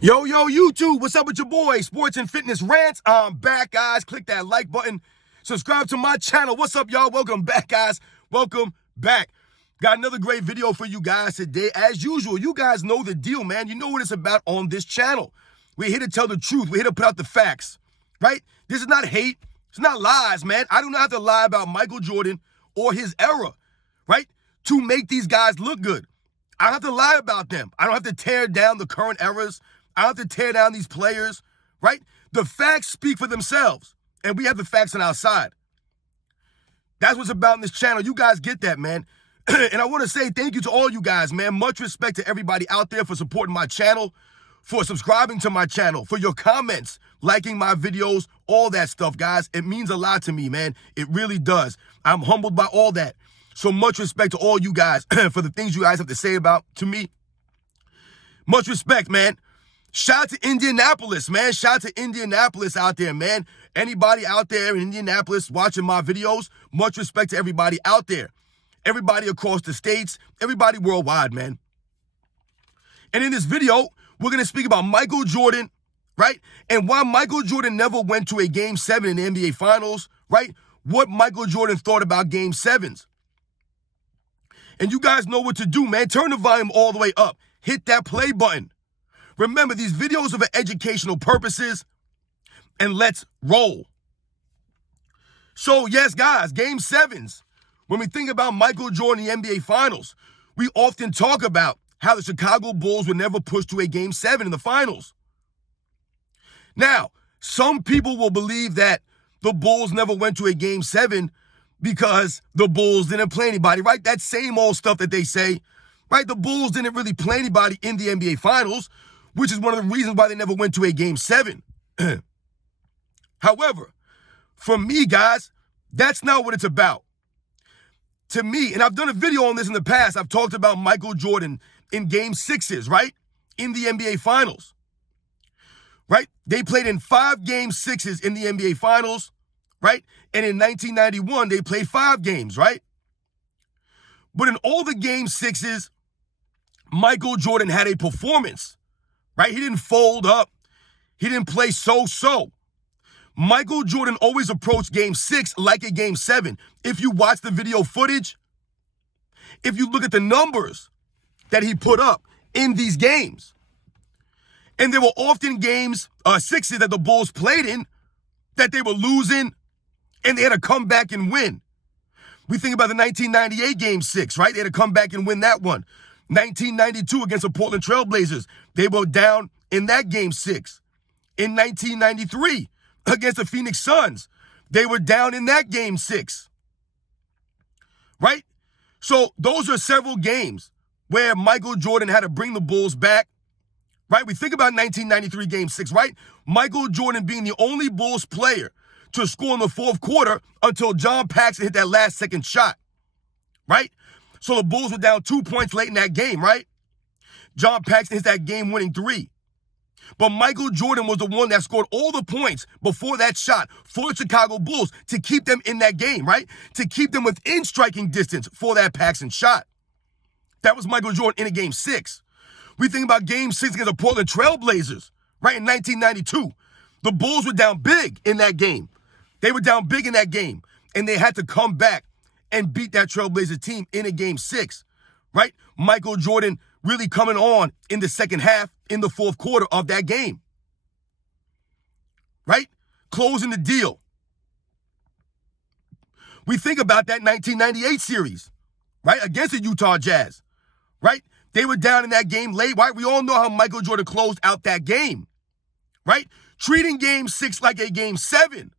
Yo, YouTube, what's up with your boy? Sports and Fitness Rants. I'm back, guys. Click that like button. Subscribe to my channel. What's up, y'all? Welcome back, guys. Welcome back. Got another great video for you guys today. As usual, you guys know the deal, man. You know what it's about on this channel. We're here to tell the truth. We're here to put out the facts, right? This is not hate. It's not lies, man. I do not have to lie about Michael Jordan or his era, right, to make these guys look good. I don't have to lie about them. I don't have to tear down the current eras. I don't have to tear down these players, right? The facts speak for themselves, and we have the facts on our side. That's what's about in this channel. You guys get that, man. And I want to say thank you to all you guys, man. Much respect to everybody out there for supporting my channel, for subscribing to my channel, for your comments, liking my videos, all that stuff, guys. It means a lot to me, man. It really does. I'm humbled by all that. So much respect to all you guys for the things you guys have to say about to me. Much respect, man. Shout out to Indianapolis, man. Shout out to Indianapolis out there, man. Anybody out there in Indianapolis watching my videos, much respect to everybody out there. Everybody across the states, everybody worldwide, man. And in this video, we're going to speak about Michael Jordan, right? And why Michael Jordan never went to a Game 7 in the NBA Finals, right? What Michael Jordan thought about Game 7s. And you guys know what to do, man. Turn the volume all the way up. Hit that play button. Remember, these videos are for educational purposes, and let's roll. So, yes, guys, Game 7s. When we think about Michael Jordan in the NBA Finals, we often talk about how the Chicago Bulls were never pushed to a Game 7 in the Finals. Now, some people will believe that the Bulls never went to a Game 7 because the Bulls didn't play anybody, right? That same old stuff that they say, right? The Bulls didn't really play anybody in the NBA Finals, which is one of the reasons why they never went to a Game 7. However, for me, guys, that's not what it's about. To me, and I've done a video on this in the past, I've talked about Michael Jordan in Game 6s, right? In the NBA Finals, right? They played in 5 Game 6s in the NBA Finals, right? And in 1991, they played 5 games, right? But in all the Game 6s, Michael Jordan had a performance, right? He didn't fold up. He didn't play so-so. Michael Jordan always approached Game 6 like a Game 7. If you watch the video footage, if you look at the numbers that he put up in these games, and there were often games, 6s that the Bulls played in, that they were losing, and they had to come back and win. We think about the 1998 Game 6, right? They had to come back and win that one. 1992 against the Portland Trail Blazers, they were down in that Game 6. In 1993 against the Phoenix Suns, they were down in that Game 6. Right? So those are several games where Michael Jordan had to bring the Bulls back. Right? We think about 1993 Game 6, right? Michael Jordan being the only Bulls player to score in the fourth quarter until John Paxson hit that last second shot. Right? So the Bulls were down 2 points late in that game, right? John Paxson hits that game-winning 3. But Michael Jordan was the one that scored all the points before that shot for the Chicago Bulls to keep them in that game, right? To keep them within striking distance for that Paxson shot. That was Michael Jordan in a Game 6. We think about Game 6 against the Portland Trail Blazers, right, in 1992. The Bulls were down big in that game. They were down big in that game, and they had to come back and beat that Trailblazer team in a Game 6, right? Michael Jordan really coming on in the second half, in the fourth quarter of that game, right? Closing the deal. We think about that 1998 series, right? Against the Utah Jazz, right? They were down in that game late, right? We all know how Michael Jordan closed out that game, right? Treating Game 6 like a Game 7,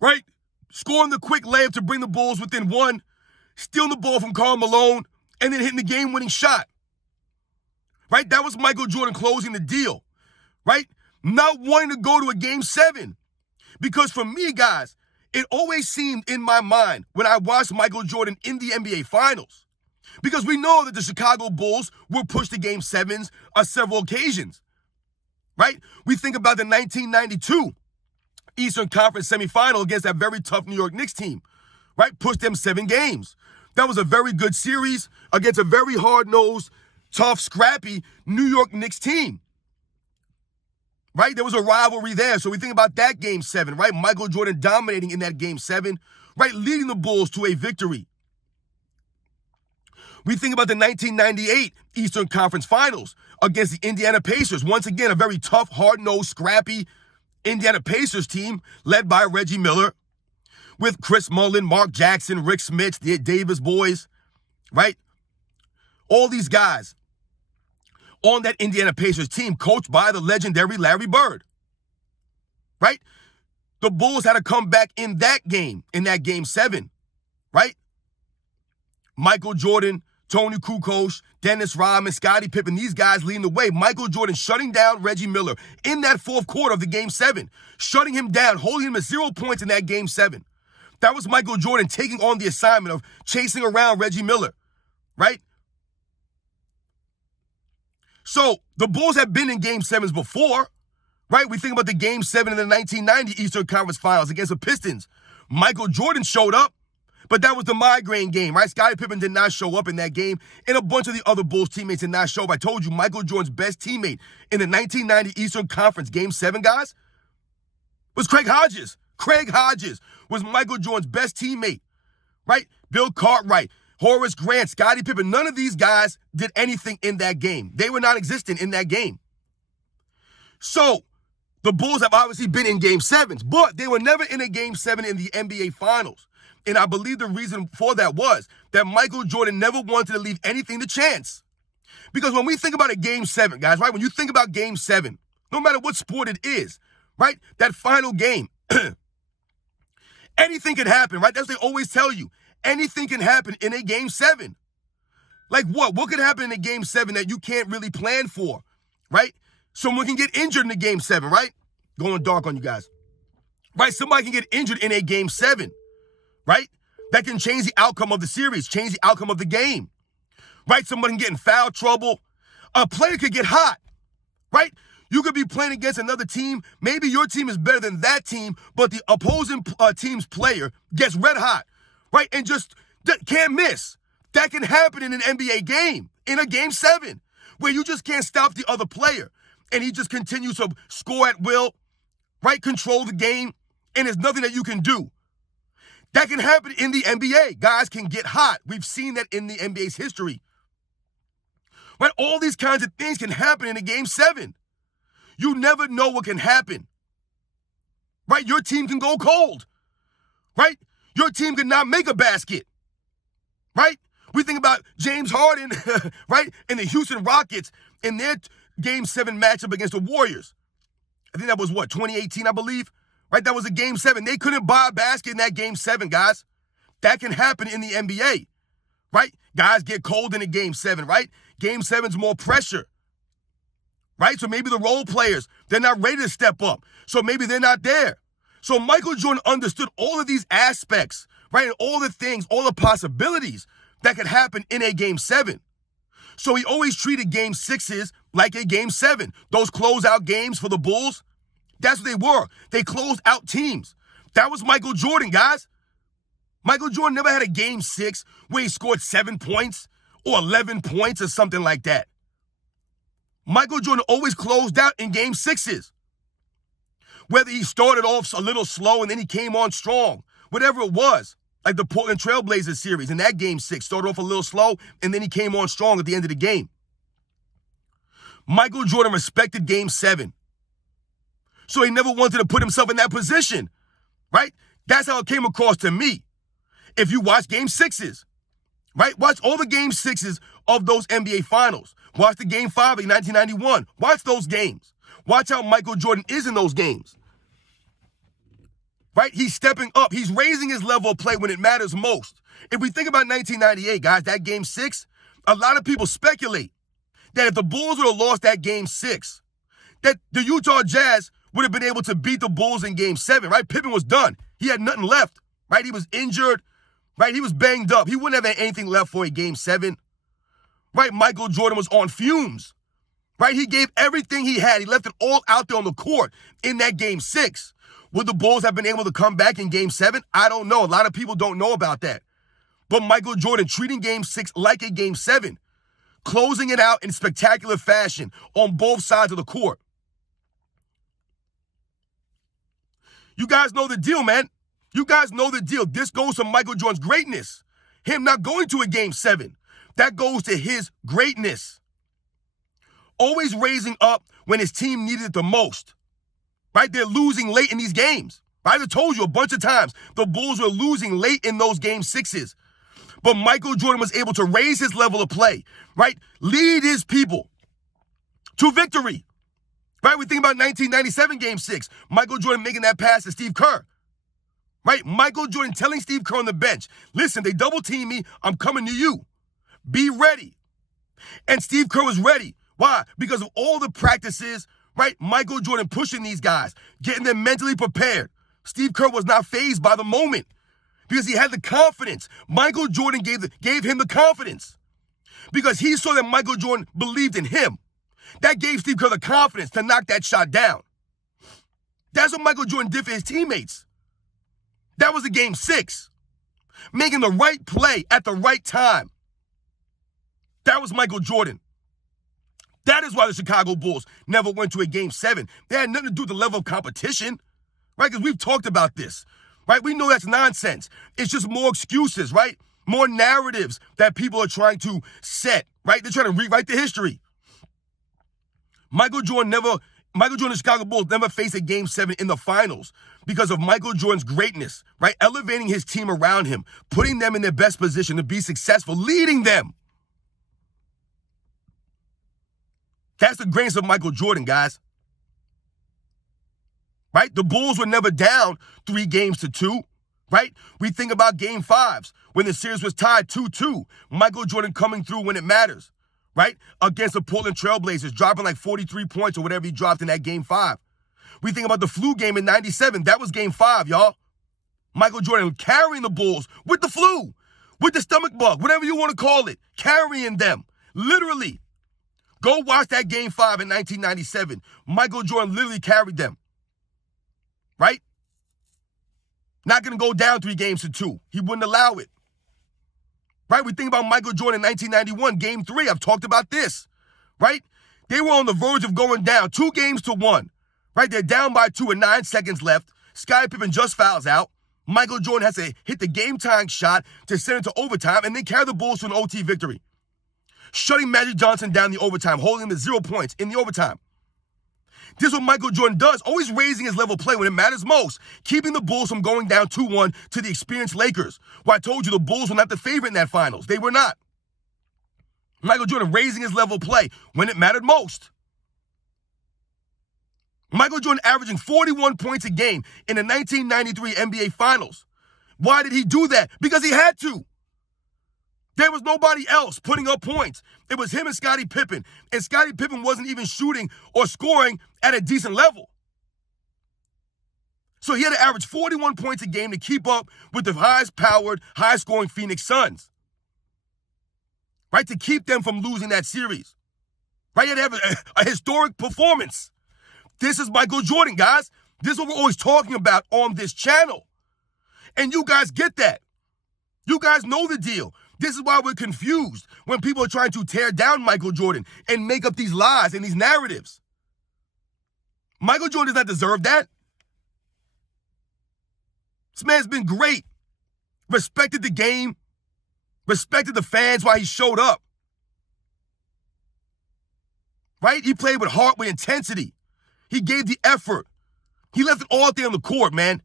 right? Scoring the quick layup to bring the Bulls within 1, stealing the ball from Karl Malone, and then hitting the game-winning shot. Right? That was Michael Jordan closing the deal. Right? Not wanting to go to a Game 7. Because for me, guys, it always seemed in my mind when I watched Michael Jordan in the NBA Finals. Because we know that the Chicago Bulls were pushed to Game 7s on several occasions. Right? We think about the 1992 Eastern Conference semifinal against that very tough New York Knicks team, right? Pushed them 7 games. That was a very good series against a very hard-nosed, tough, scrappy New York Knicks team. right? There was a rivalry there. So we think about that game 7, right? Michael Jordan dominating in that game 7, right? Leading the Bulls to a victory. We think about the 1998 Eastern Conference Finals against the Indiana Pacers. Once again, a very tough, hard-nosed, scrappy Indiana Pacers team led by Reggie Miller with Chris Mullin, Mark Jackson, Rick Smits, the Davis boys, right? All these guys on that Indiana Pacers team coached by the legendary Larry Bird, right? The Bulls had to come back in that game 7, right? Michael Jordan, Tony Kukoc, Dennis Rodman, Scottie Pippen, these guys leading the way. Michael Jordan shutting down Reggie Miller in that fourth quarter of the game 7, shutting him down, holding him at 0 points in that game 7. That was Michael Jordan taking on the assignment of chasing around Reggie Miller, right? So the Bulls have been in game 7s before, right? We think about the game 7 in the 1990 Eastern Conference Finals against the Pistons. Michael Jordan showed up, but that was the migraine game, right? Scottie Pippen did not show up in that game, and a bunch of the other Bulls teammates did not show up. I told you, Michael Jordan's best teammate in the 1990 Eastern Conference game 7, guys, was Craig Hodges. Craig Hodges was Michael Jordan's best teammate, right? Bill Cartwright, Horace Grant, Scottie Pippen, none of these guys did anything in that game. They were non-existent in that game. So the Bulls have obviously been in game 7s, but they were never in a game 7 in the NBA Finals. And I believe the reason for that was that Michael Jordan never wanted to leave anything to chance. Because when we think about a game 7, guys, right? When you think about game 7, no matter what sport it is, right? That final game, anything can happen, right? That's what they always tell you. Anything can happen in a game 7. Like what? What could happen in a game 7 that you can't really plan for, right? Someone can get injured in a game 7, right? Going dark on you guys. Right? Somebody can get injured in a game 7, right? That can change the outcome of the series, change the outcome of the game, right? Someone can get in foul trouble. A player could get hot, right? You could be playing against another team. Maybe your team is better than that team, but the opposing team's player gets red hot, right? And just can't miss. That can happen in an NBA game, in a game 7, where you just can't stop the other player. And he just continues to score at will, right? Control the game, and there's nothing that you can do. That can happen in the NBA. Guys can get hot. We've seen that in the NBA's history. Right? All these kinds of things can happen in a game 7. You never know what can happen. Right? Your team can go cold. Right? Your team could not make a basket. Right? We think about James Harden, right? And the Houston Rockets in their game 7 matchup against the Warriors. I think that was 2018, I believe. Right? That was a game 7. They couldn't buy a basket in that game 7, guys. That can happen in the NBA. Right? Guys get cold in a game 7, right? Game 7's more pressure. Right? So maybe the role players, they're not ready to step up. So maybe they're not there. So Michael Jordan understood all of these aspects, right? And all the things, all the possibilities that could happen in a game 7. So he always treated game 6s like a game 7. Those closeout games for the Bulls, that's what they were. They closed out teams. That was Michael Jordan, guys. Michael Jordan never had a game 6 where he scored 7 points or 11 points or something like that. Michael Jordan always closed out in game 6s. Whether he started off a little slow and then he came on strong, whatever it was, like the Portland Trailblazers series in that game 6, started off a little slow and then he came on strong at the end of the game. Michael Jordan respected game 7. So he never wanted to put himself in that position, right? That's how it came across to me. If you watch game 6s, right? Watch all the game 6s of those NBA finals. Watch the game 5 in 1991. Watch those games. Watch how Michael Jordan is in those games. Right? He's stepping up. He's raising his level of play when it matters most. If we think about 1998, guys, that game 6, a lot of people speculate that if the Bulls would have lost that game 6, that the Utah Jazz would have been able to beat the Bulls in game 7, right? Pippen was done. He had nothing left, right? He was injured, right? He was banged up. He wouldn't have had anything left for a game 7, right? Michael Jordan was on fumes, right? He gave everything he had. He left it all out there on the court in that game 6. Would the Bulls have been able to come back in game 7? I don't know. A lot of people don't know about that. But Michael Jordan treating game 6 like a game 7, closing it out in spectacular fashion on both sides of the court. You guys know the deal, man. You guys know the deal. This goes to Michael Jordan's greatness. Him not going to a game 7. That goes to his greatness. Always raising up when his team needed it the most. Right? They're losing late in these games. Right? I told you a bunch of times the Bulls were losing late in those game 6s. But Michael Jordan was able to raise his level of play. Right? Lead his people to victory. Right? We think about 1997 game 6. Michael Jordan making that pass to Steve Kerr. Right? Michael Jordan telling Steve Kerr on the bench, listen, they double team me. I'm coming to you. Be ready. And Steve Kerr was ready. Why? Because of all the practices, right? Michael Jordan pushing these guys, getting them mentally prepared. Steve Kerr was not fazed by the moment because he had the confidence. Michael Jordan gave him the confidence because he saw that Michael Jordan believed in him. That gave Steve Kerr the confidence to knock that shot down. That's what Michael Jordan did for his teammates. That was a game 6. Making the right play at the right time. That was Michael Jordan. That is why the Chicago Bulls never went to a game 7. They had nothing to do with the level of competition, right? Because we've talked about this, right? We know that's nonsense. It's just more excuses, right? More narratives that people are trying to set, right? They're trying to rewrite the history. Michael Jordan and the Chicago Bulls never faced a game 7 in the finals because of Michael Jordan's greatness, right? Elevating his team around him, putting them in their best position to be successful, leading them. That's the greatness of Michael Jordan, guys. Right? The Bulls were never down 3 games to 2, right? We think about game 5s when the series was tied 2-2. Michael Jordan coming through when it matters, right? Against the Portland Trailblazers, dropping like 43 points or whatever he dropped in that game 5. We think about the flu game in 97. That was game 5, y'all. Michael Jordan carrying the Bulls with the flu, with the stomach bug, whatever you want to call it, carrying them, literally. Go watch that game 5 in 1997. Michael Jordan literally carried them. Right? Not going to go down 3 games to 2. He wouldn't allow it. Right? We think about Michael Jordan in 1991, game 3. I've talked about this. Right? They were on the verge of going down 2 games to 1. Right? They're down by 2 with 9 seconds left. Scottie Pippen just fouls out. Michael Jordan has to hit the game-tying shot to send it to overtime and then carry the Bulls to an OT victory. Shutting Magic Johnson down the overtime, holding him to 0 points in the overtime. This is what Michael Jordan does, always raising his level of play when it matters most, keeping the Bulls from going down 2-1 to the experienced Lakers. Well, I told you the Bulls were not the favorite in that finals. They were not. Michael Jordan raising his level of play when it mattered most. Michael Jordan averaging 41 points a game in the 1993 NBA Finals. Why did he do that? Because he had to. There was nobody else putting up points. It was him and Scottie Pippen. And Scottie Pippen wasn't even shooting or scoring at a decent level. So he had to average 41 points a game to keep up with the highest-powered, high-scoring Phoenix Suns. Right? To keep them from losing that series. Right? He had to have a historic performance. This is Michael Jordan, guys. This is what we're always talking about on this channel. And you guys get that. You guys know the deal. This is why we're confused when people are trying to tear down Michael Jordan and make up these lies and these narratives. Michael Jordan does not deserve that. This man's been great. Respected the game. Respected the fans while he showed up. Right? He played with heart, with intensity. He gave the effort. He left it all out there on the court, man.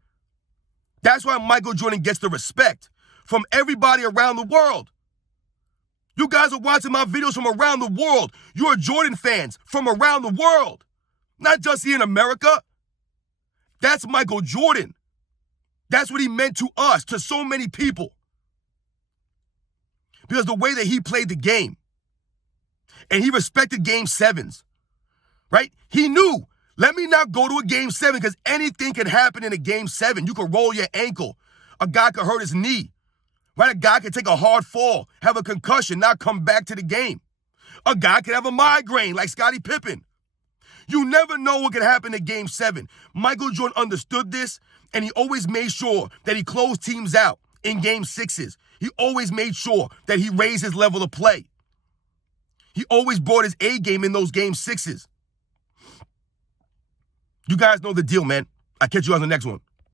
That's why Michael Jordan gets the respect from everybody around the world. You guys are watching my videos from around the world. You're Jordan fans from around the world. Not just here in America. That's Michael Jordan. That's what he meant to us, to so many people. Because the way that he played the game. And he respected game 7s. Right? He knew, let me not go to a game 7 because anything can happen in a game 7. You could roll your ankle. A guy could hurt his knee. Right? A guy could take a hard fall, have a concussion, not come back to the game. A guy could have a migraine like Scottie Pippen. You never know what could happen in game 7. Michael Jordan understood this, and he always made sure that he closed teams out in game 6s. He always made sure that he raised his level of play. He always brought his A game in those game 6s. You guys know the deal, man. I'll catch you on the next one.